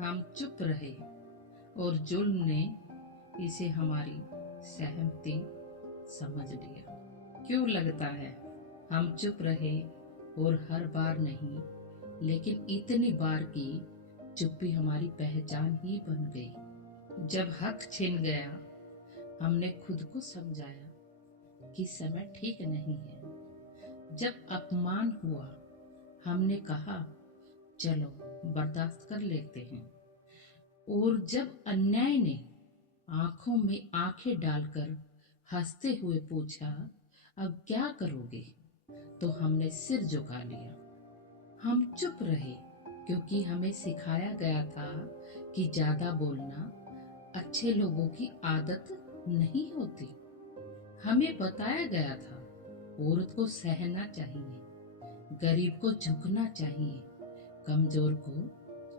हम चुप रहे और जुल्म ने इसे हमारी सहमति समझ लिया। क्यों लगता है हम चुप रहे और हर बार नहीं, लेकिन इतनी बार की चुप्पी हमारी पहचान ही बन गई। जब हक छिन गया, हमने खुद को समझाया कि समय ठीक नहीं है। जब अपमान हुआ, हमने कहा चलो बर्दाश्त कर लेते हैं। और जब अन्याय ने आंखों में आंखें डालकर हंसते हुए पूछा अब क्या करोगे, तो हमने सिर झुका लिया। हम चुप रहे क्योंकि हमें सिखाया गया था कि ज्यादा बोलना अच्छे लोगों की आदत नहीं होती। हमें बताया गया था औरत को सहना चाहिए, गरीब को झुकना चाहिए, कमजोर को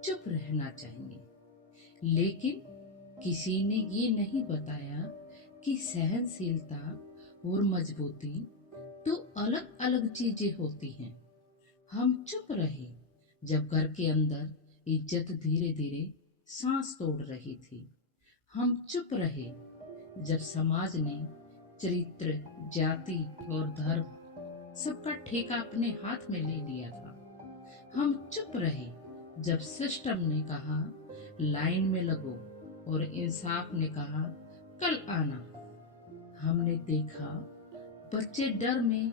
चुप रहना चाहिए। लेकिन किसी ने ये नहीं बताया कि सहनशीलता और मजबूती तो अलग अलग चीजें होती हैं। हम चुप रहे जब घर के अंदर इज्जत धीरे धीरे सांस तोड़ रही थी। हम चुप रहे जब समाज ने चरित्र, जाति और धर्म सबका ठेका अपने हाथ में ले लिया था। हम चुप रहे जब सिस्टम ने कहा लाइन में लगो और इंसाफ ने कहा कल आना। हमने देखा बच्चे डर में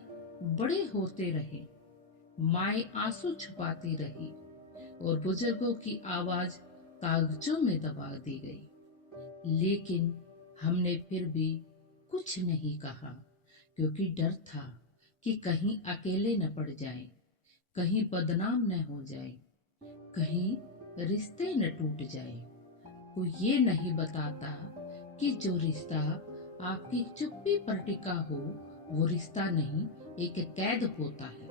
बड़े होते रहे, माए आंसू छुपाती रही और बुजुर्गों की आवाज कागजों में दबा दी गई। लेकिन हमने फिर भी कुछ नहीं कहा क्योंकि डर था कि कहीं अकेले न पड़ जाएं, कहीं बदनाम न हो जाए, कहीं रिश्ते न टूट जाए। कोई ये नहीं बताता कि जो रिश्ता आपकी चुप्पी पर टिका हो वो रिश्ता नहीं, एक कैद होता है।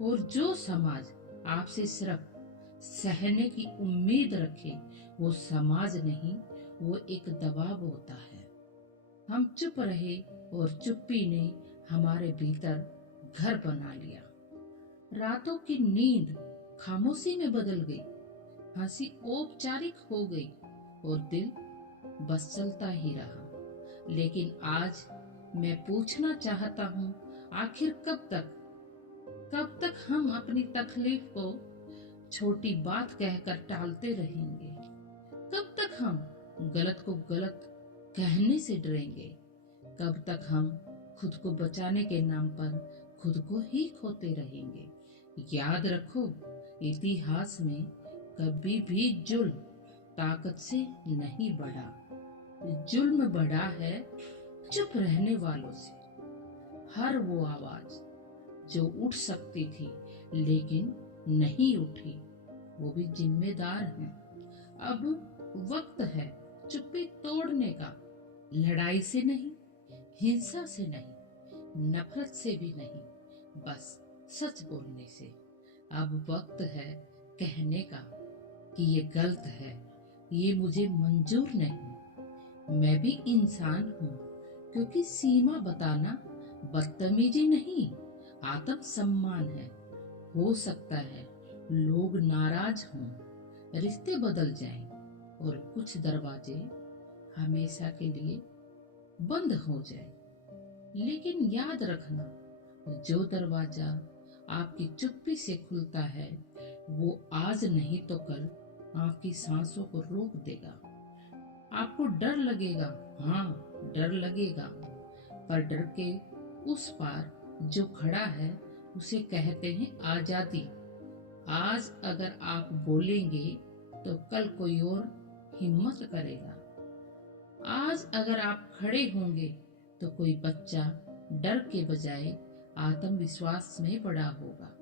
और जो समाज आपसे सिर्फ सहने की उम्मीद रखे वो समाज नहीं, वो एक दबाव होता है। हम चुप रहे और चुप्पी ने हमारे भीतर घर बना लिया। रातों की नींद खामोशी में बदल गई, हंसी औपचारिक हो गई और दिल बस चलता ही रहा। लेकिन आज मैं पूछना चाहता हूँ, आखिर कब तक हम अपनी तकलीफ को छोटी बात कहकर टालते रहेंगे? कब तक हम गलत को गलत कहने से डरेंगे? कब तक हम खुद को बचाने के नाम पर खुद को ही खोते रहेंगे? याद रखो, इतिहास में कभी भी जुल्म ताकत से नहीं बढ़ा, जुल्म बढ़ा है चुप रहने वालों से। हर वो आवाज जो उठ सकती थी लेकिन नहीं उठी, वो भी जिम्मेदार है। अब वक्त है चुप्पी तोड़ने का, लड़ाई से नहीं, हिंसा से नहीं, नफरत से भी नहीं, बस सच बोलने से। अब वक्त है कहने का कि ये गलत है, ये मुझे मंजूर नहीं। मैं भी इंसान हूँ, क्योंकि सीमा बताना बदतमीजी नहीं, आत्म सम्मान है। हो सकता है लोग नाराज हों, रिश्ते बदल जाएं और कुछ दरवाजे हमेशा के लिए बंद हो जाएं। लेकिन याद रखना, जो दरवाजा आपकी चुप्पी से खुलता है वो आज नहीं तो कल आपकी सांसों को रोक देगा। आपको डर लगेगा, हाँ डर लगेगा, पर डर के उस पार जो खड़ा है उसे कहते हैं आजादी। आज अगर आप बोलेंगे तो कल कोई और हिम्मत करेगा। आज अगर आप खड़े होंगे तो कोई बच्चा डर के बजाय आत्मविश्वास में बड़ा होगा।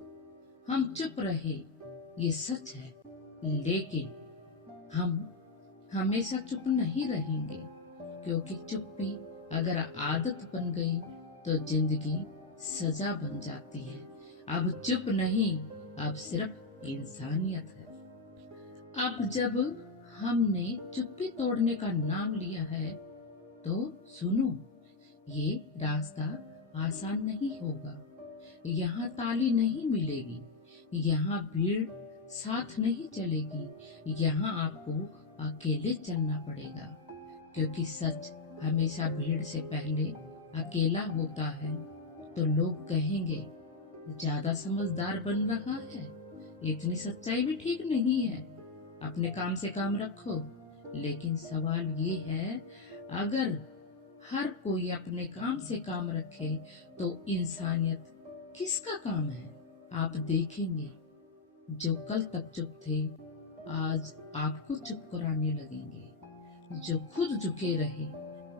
हम चुप रहे, ये सच है, लेकिन हम हमेशा चुप नहीं रहेंगे, क्योंकि चुप्पी अगर आदत बन गई तो जिंदगी सजा बन जाती है। अब चुप नहीं, अब सिर्फ इंसानियत है। अब जब हमने चुप्पी तोड़ने का नाम लिया है तो सुनो, ये रास्ता आसान नहीं होगा। यहाँ ताली नहीं मिलेगी, यहाँ भीड़ साथ नहीं चलेगी, यहाँ आपको अकेले चलना पड़ेगा, क्योंकि सच हमेशा भीड़ से पहले अकेला होता है। तो लोग कहेंगे ज्यादा समझदार बन रहा है, इतनी सच्चाई भी ठीक नहीं है, अपने काम से काम रखो। लेकिन सवाल ये है, अगर हर कोई अपने काम से काम रखे तो इंसानियत किसका काम है? आप देखेंगे जो कल तक चुप थे आज आपको चुप कराने लगेंगे। जो खुद झुके रहे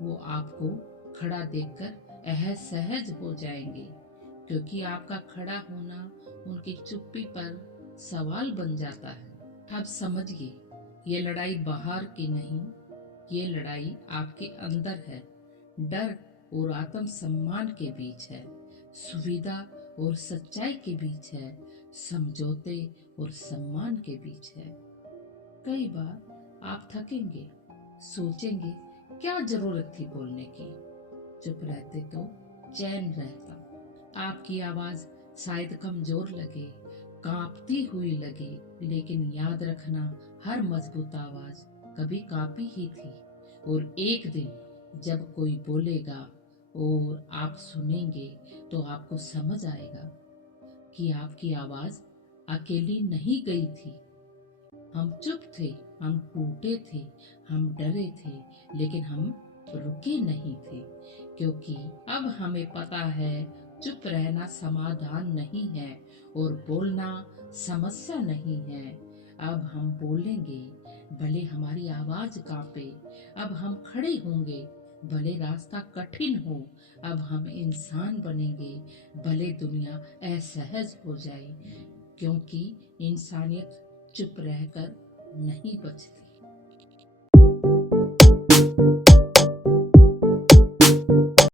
वो आपको खड़ा देखकर असहज हो जाएंगे, क्योंकि आपका खड़ा होना उनकी चुप्पी पर सवाल बन जाता है। अब समझिए, ये लड़ाई बाहर की नहीं, ये लड़ाई आपके अंदर है। डर और आत्मसम्मान के बीच है, सुविधा और सच्चाई के बीच है, समझौते और सम्मान के बीच है। कई बार आप थकेंगे, सोचेंगे क्या जरूरत थी बोलने की, चुप रहते तो चैन रहता। आपकी आवाज शायद कमजोर लगे, कांपती हुई लगे, लेकिन याद रखना, हर मजबूत आवाज कभी कांपी ही थी। और एक दिन जब कोई बोलेगा और आप सुनेंगे तो आपको समझ आएगा कि आपकी आवाज अकेली नहीं गई थी। हम चुप थे, हम टूटे थे, हम डरे थे, लेकिन हम रुके नहीं थे, क्योंकि अब हमें पता है चुप रहना समाधान नहीं है और बोलना समस्या नहीं है। अब हम बोलेंगे, भले हमारी आवाज कांपे, अब हम खड़े होंगे, भले रास्ता कठिन हो, अब हम इंसान बनेंगे, भले दुनिया असहज हो जाए, क्योंकि इंसानियत चुप रहकर नहीं बचती।